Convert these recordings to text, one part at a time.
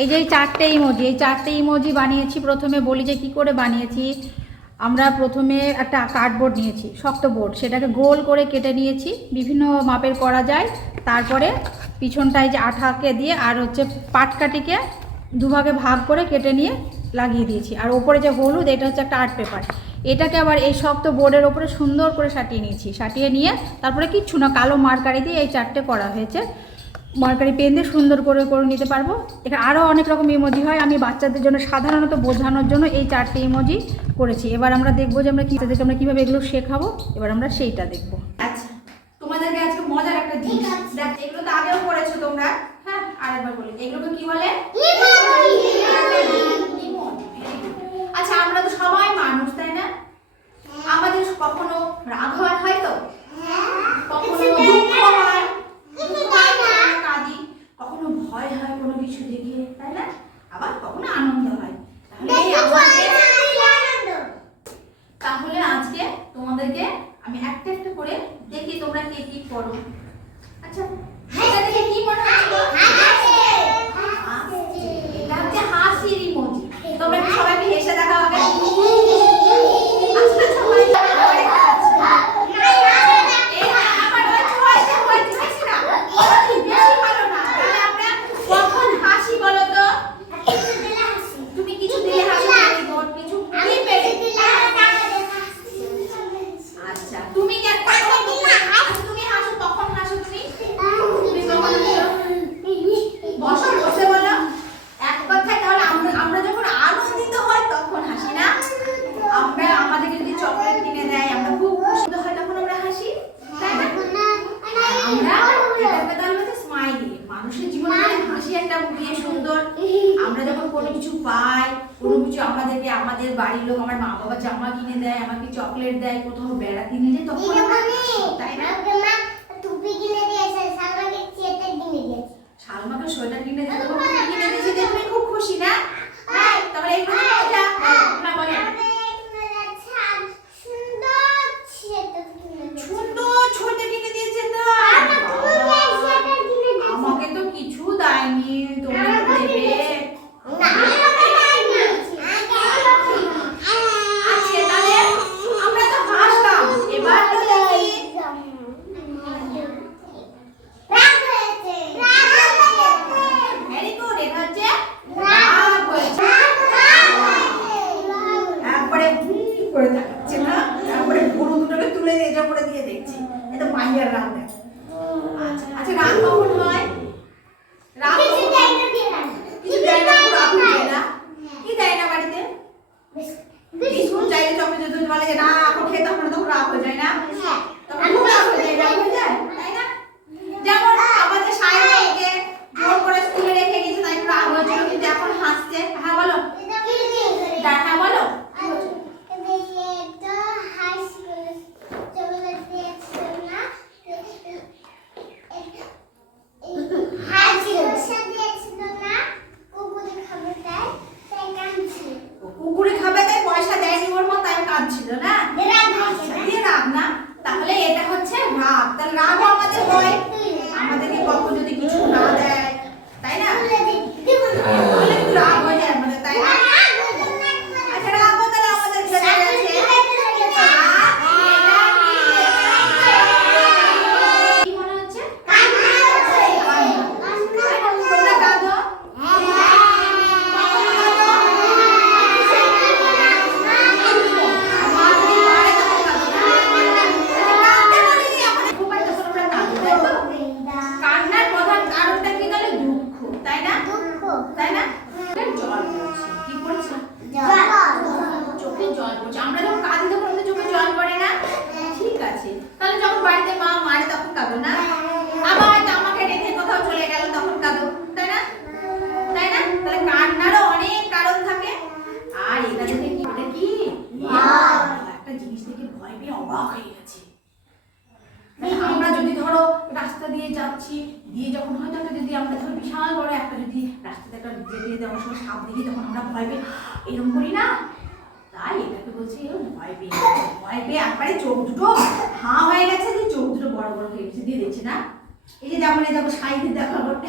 এই যে এই চারটে ইমোজি এই চারটে ইমোজি বানিয়েছি, প্রথমে বলি যে কি করে বানিয়েছি? আমরা প্রথমে একটা কার্ডবোর্ড নিয়েছি, শক্ত বোর্ড সেটাকে গোল করে কেটে নিয়েছি, বিভিন্ন মাপের করা যায়, তারপরে পিছনটায় যে আঠাকে দিয়ে আর হচ্ছে পাটকাটিকে দুভাগে ভাগ করে কেটে নিয়ে লাগিয়ে দিয়েছি। আর ওপরে যে হলুদ, এটা হচ্ছে একটা আর্ট পেপার এটাকে আবার এই শক্ত বোর্ডের ওপরে সুন্দর করে সাটিয়ে নিয়েছি। সাটিয়ে নিয়ে তারপরে কিচ্ছু না, কালো মার্কারি দিয়ে এই চারটে করা হয়েছে। মার্কারি পেন দিয়ে সুন্দর করে করে নিতে পারব। এখানে আরও অনেক রকম ইমোজি হয়। আমি বাচ্চাদের জন্য সাধারণত বোঝানোর জন্য এই চারটে ইমোজি করেছি। এবার আমরা দেখব যে আমরা কী তাদেরকে আমরা কীভাবে এগুলো শেখাবো। এবার আমরা সেইটা দেখব। আচ্ছা তোমাদেরকে আজকে মজার একটা জিনিস। দেখ এগুলো তো আগেও করেছ তোমরা। হ্যাঁ আরেকবার বলি। এগুলোকে কি বলে? আচ্ছা আমরা তো সবাই মানুষ তাই না আমাদের কখনো রাগ হয় হয় তো কখনো দুঃখ হয় দুঃখ হয়, কখনো কাঁদি কখনো ভয় হয় কোনো কিছু দেখে তাই না আবার কখনো আনন্দ হয় তাহলে এই আমাদের তাহলে আজকে তোমাদেরকে আমি একটা একটা করে দেখি তোমরা কে কি করো আচ্ছা এটা দেখে কি মনে হচ্ছে হাসি। এটা হচ্ছে হাসির ইমোজি তোমরা কি সবাই একটু হেসে দেখাও আগে আচ্ছা সবাই সবাই আচ্ছা। এই আমার হয়েছে, হয়েছে, হয়েছে, হয়েছে না? বেশি ভালো না। তাহলে আমরা কখন হাসি বলো তো? তুমি কিছু দিলে হাসি very good, কিছু দিলে আচ্ছা তুমি কেন তুমি হাসো কখন হাসো তুমি তুমি কখন হাসো বসো বসে বলো এক কথায় তাহলে আমরা আমরা যখন আনন্দিত হয় তখন হাসি না আমরা আমাদেরকে যদি চকলেট কিনে দেয় আমরা খুব খুশি হয় তখন আমরা হাসি তাই না আমরা এটাকে তাহলে হচ্ছে স্মাইলি মানুষের জীবনে মানে হাসি একটা বিয়ে সুন্দর আমরা যখন কোনো কিছু পাই কোনো কিছু আমাদেরকে আমাদের বাড়ির লোক আমার মা বাবা জামা কিনে দেয় আমাকে চকলেট দেয় কোথাও বেড়াতে নিয়ে যায় তখন তাই না? সালমাকে সোয়েটার কিনে দেয় সোয়েটার কিনে দিয়েছি। যে তুমি খুব খুশি না তাহলে এইগুলো কি মজা না বলে সুন্দর ছোটে কিনে দিয়েছে তো আমাকে তো কিছু দেয়নি তোমরা তো দেবে আচ্ছা তাহলে আমরা তো হাসলাম এবার তো দেখি ভেরি গুড এটা হচ্ছে রাগ হয়েছে একবারে হুম করে তাকাচ্ছে না একবারে গরু দুটোকে তুলে দিয়ে এটা করে দিয়ে দেখছি এটা রাগ দেখ আচ্ছা আচ্ছা রাগ কখন হয় রাগ কখন হয়? কিছু দেয় না পুরো আপনি দেয় না কি দেয় না বাড়িতে বিস্কুট চাইলে চকলেট যদি বলে যে না এখন খেতে হবে না তখন রাগ হয়ে যায় না তখন খুব রাগ হয়ে যায় রাগ হয়ে যায় তাই না যেমন আমাদের সাহেবকে জোর করে স্কুলে রেখে গেছে তাই একটু রাগ হয়েছিল কিন্তু এখন হাসছে হ্যাঁ বলো দা- হ্যাঁ বলো ও কুকুরে খাবে তাই পয়সা দেয়নি ওর মা তাই কাঁদছিল না আচ্ছা, দিয়ে রাগ না তাহলে এটা হচ্ছে রাগ তাহলে রাগও আমাদের হয় আমাদেরকে কখন যদি কিছু না দেয় তাই না তাহলে একটু রাগ হয়ে যায় আমাদের তাই না আচ্ছা রাগও তাহলে আমাদের ভেতরে আছে কি মনে হচ্ছে তোমরা কাঁদো আমার যদি মারে তখন কাঁদো না কাঁদতে বলিনি এখন ঘুমাই তখন আমরা কাঁদো তাই তো কান্নার প্রধান কারণটা কি তাহলে দুঃখ তাই না তাই না জল পড়ছে কি পড়ছে চোখে জল পড়ছে আমরা যখন কাঁদি তখন আমাদের চোখে জল পড়ে না ঠিক আছে তাহলে যখন বাড়িতে মা মারে তখন কাঁদো না আবার হয়তো আমাকে রেখে কোথাও চলে গেল তখন কাঁদো তাই না তাই না তাহলে কান্নারও অনেক কারণ থাকে আর এটা দেখে কি এটা কি একটা জিনিস থেকে ভয় পেয়ে অবাক হয়ে গেছে মানে আমরা যদি ধরো রাস্তা দিয়ে যাচ্ছি দিয়ে যখন হয়তো একটা যদি আমরা ধরো বিশাল বড় একটা যদি রাস্তাতে একটা দিয়ে দেওয়ার সময় সাপ দেখি তখন আমরা ভয় পেয়ে এরকম করি না। তাই এটাকে বলছি ভয় পেয়ে ভয় পেয়ে একবারে চোখ দুটো হাঁ হয়ে গেছে যে চোখ দুটো বড় বড় হয়ে দিয়ে দিচ্ছে না। এই যে যেমন এই দেখো সাইডে দেখা করতে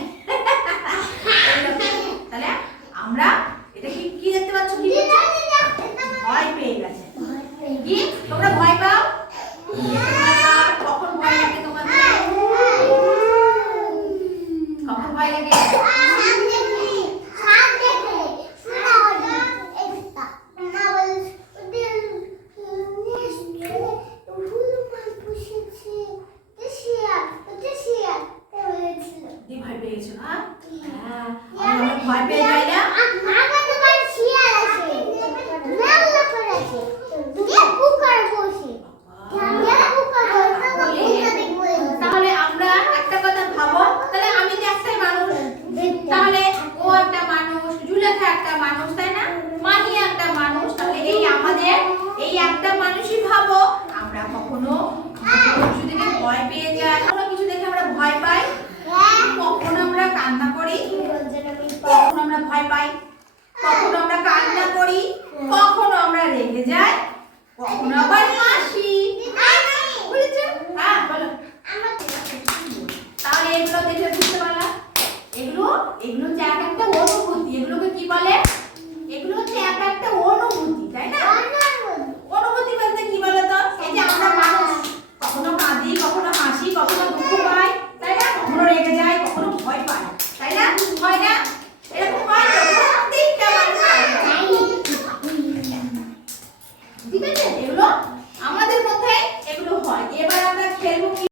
妈妈 একটা মানুষই ভাবো, আমরা কখনো কিছু দেখে ভয় পেয়ে যাই কোনো কিছু দেখে আমরা ভয় পাই, কখনো আমরা কান্না করি, কখনো আমরা ভয় পাই, কখনো 快点